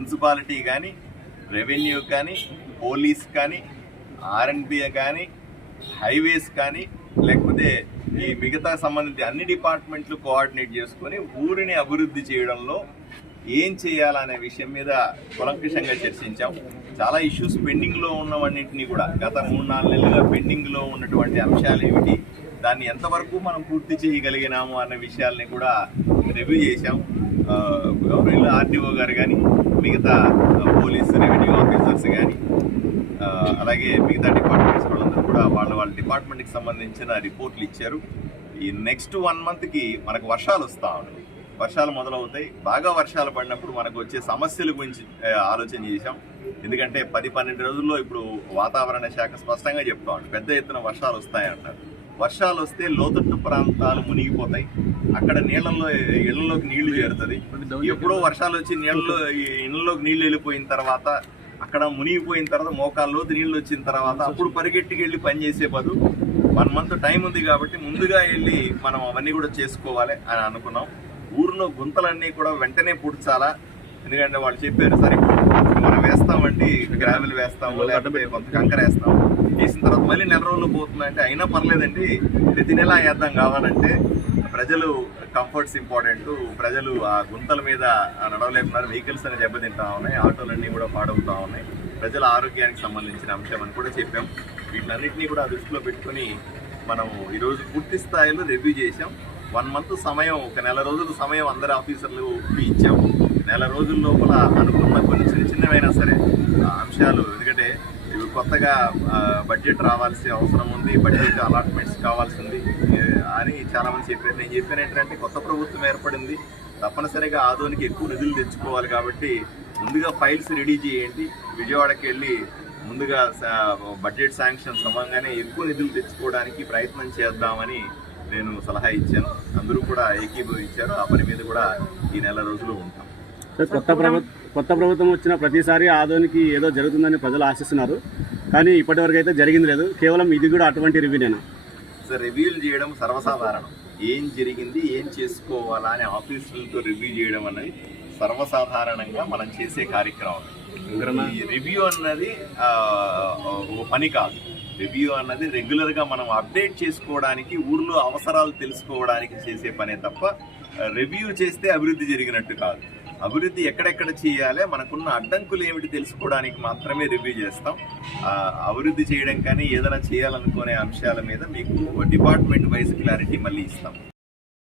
Municipality కానీ, revenue కానీ, police కానీ, ఆర్ఎండ్బి కానీ, హైవేస్ కానీ, లేకపోతే ఈ మిగతా సంబంధించి అన్ని డిపార్ట్మెంట్లు కోఆర్డినేట్ చేసుకొని ఊరిని అభివృద్ధి చేయడంలో ఏం చేయాలనే విషయం మీద కులంకషంగా చర్చించాం. చాలా ఇష్యూస్ పెండింగ్లో ఉన్నవన్నింటినీ కూడా గత 3-4 నెలలుగా పెండింగ్లో ఉన్నటువంటి అంశాలు ఏమిటి, దాన్ని ఎంతవరకు మనం పూర్తి చేయగలిగినాము అన్న విషయాల్ని కూడా రివ్యూ చేశాం. ఆర్టీఓ గారు కానీ, మిగతా పోలీస్ రెవెన్యూ ఆఫీసర్స్ కానీ, అలాగే మిగతా డిపార్ట్మెంట్స్ వాళ్ళందరూ కూడా వాళ్ళ డిపార్ట్మెంట్కి సంబంధించిన రిపోర్ట్లు ఇచ్చారు. ఈ నెక్స్ట్ 1 మంత్కి మనకు వర్షాలు వస్తూ ఉన్నాయి. వర్షాలు మొదలవుతాయి. బాగా వర్షాలు పడినప్పుడు మనకు వచ్చే సమస్యల గురించి ఆలోచన చేశాం. ఎందుకంటే 10-12 రోజుల్లో ఇప్పుడు వాతావరణ శాఖ స్పష్టంగా చెప్తా ఉంది, పెద్ద ఎత్తున వర్షాలు వస్తాయంటారు. వర్షాలు వస్తే లోతట్టు ప్రాంతాలు మునిగిపోతాయి, అక్కడ ఇళ్లలోకి నీళ్లు చేరుతుంది. ఎప్పుడో వర్షాలు వచ్చి ఇళ్లలోకి నీళ్లు వెళ్ళిపోయిన తర్వాత, అక్కడ మునిగిపోయిన తర్వాత, మోకాల్లోతు నీళ్లు వచ్చిన తర్వాత అప్పుడు పరిగెట్టుకు వెళ్ళి పనిచేసే బదులు 1 మంత్ టైం ఉంది కాబట్టి ముందుగా వెళ్ళి మనం అవన్నీ కూడా చేసుకోవాలి అని అనుకున్నాం. ఊరిలో గుంతలన్నీ కూడా వెంటనే పూడ్చాలా, ఎందుకంటే వాళ్ళు చెప్పారు సరే మనం వేస్తామండి, గ్రావెల్ వేస్తాము, లేకపోతే కొంత కంకర వేస్తాము, వేసిన తర్వాత మళ్ళీ 4 రోజులు పోతుందంటే అయినా పర్లేదండి, ప్రతి నెల వేద్దాం. కావాలంటే ప్రజలు కంఫర్ట్స్ ఇంపార్టెంట్, ప్రజలు ఆ గుంతల మీద నడవలేకున్నారు, వెహికల్స్ అనేవి దెబ్బతింటా ఉన్నాయి, ఆటోలన్నీ కూడా పాడవుతూ ఉన్నాయి, ప్రజల ఆరోగ్యానికి సంబంధించిన అంశం అని కూడా చెప్పాం. వీటన్నిటినీ కూడా దృష్టిలో పెట్టుకుని మనం ఈరోజు పూర్తి స్థాయిలో రివ్యూ చేసాం. 1 మంత్ సమయం, ఒక 1 నెల రోజుల సమయం అందరు ఆఫీసర్లకు ఇచ్చాం. 1 నెల రోజుల లోపల అనుకున్న కొన్ని చిన్నవైనా సరే అంశాలు, ఎందుకంటే ఇవి కొత్తగా బడ్జెట్ రావాల్సిన అవసరం ఉంది, బడ్జెట్ అలాట్మెంట్స్ కావాల్సింది అని చాలామంది చెప్పారు. నేను చెప్పాను ఏంటంటే కొత్త ప్రభుత్వం ఏర్పడింది, తప్పనిసరిగా ఆదోనికి ఎక్కువ నిధులు తెచ్చుకోవాలి కాబట్టి ముందుగా ఫైల్స్ రెడీ చేయండి, విజయవాడకి వెళ్ళి ముందుగా బడ్జెట్ శాంక్షన్స్ అవ్వగానే ఎక్కువ నిధులు తెచ్చుకోవడానికి ప్రయత్నం చేద్దామని నేను సలహా ఇచ్చాను. అందరూ కూడా ఏకీభవించారు. ఆ పని మీద కూడా ఈ 1 నెల రోజులు ఉంటాం. కొత్త ప్రభుత్వం వచ్చిన ప్రతిసారి ఆదోనికి ఏదో జరుగుతుందని ప్రజలు ఆశిస్తున్నారు, కానీ ఇప్పటివరకు అయితే జరిగింది లేదు. కేవలం ఇది కూడా అటువంటి రివ్యూనేనా? సార్, రివ్యూలు చేయడం సర్వసాధారణం. ఏం జరిగింది, ఏం చేసుకోవాలా అని ఆఫీసులతో రివ్యూ చేయడం అన్నది సర్వసాధారణంగా మనం చేసే కార్యక్రమం. ఈ రివ్యూ అన్నది ఒక పని కాదు. రివ్యూ అన్నది రెగ్యులర్గా మనం అప్డేట్ చేసుకోవడానికి, ఊర్లో అవసరాలు తెలుసుకోవడానికి చేసే పనే తప్ప రివ్యూ చేస్తే అభివృద్ధి జరిగినట్టు కాదు. అభివృద్ధి ఎక్కడెక్కడ చేయాలి, మనకున్న అడ్డంకులు ఏమిటి తెలుసుకోవడానికి మాత్రమే రివ్యూ చేస్తాం. అభివృద్ధి చేయడం కానీ ఏదైనా చేయాలనుకునే అంశాల మీద మీకు డిపార్ట్మెంట్ వైజ్ క్లారిటీ మళ్ళీ ఇస్తాం.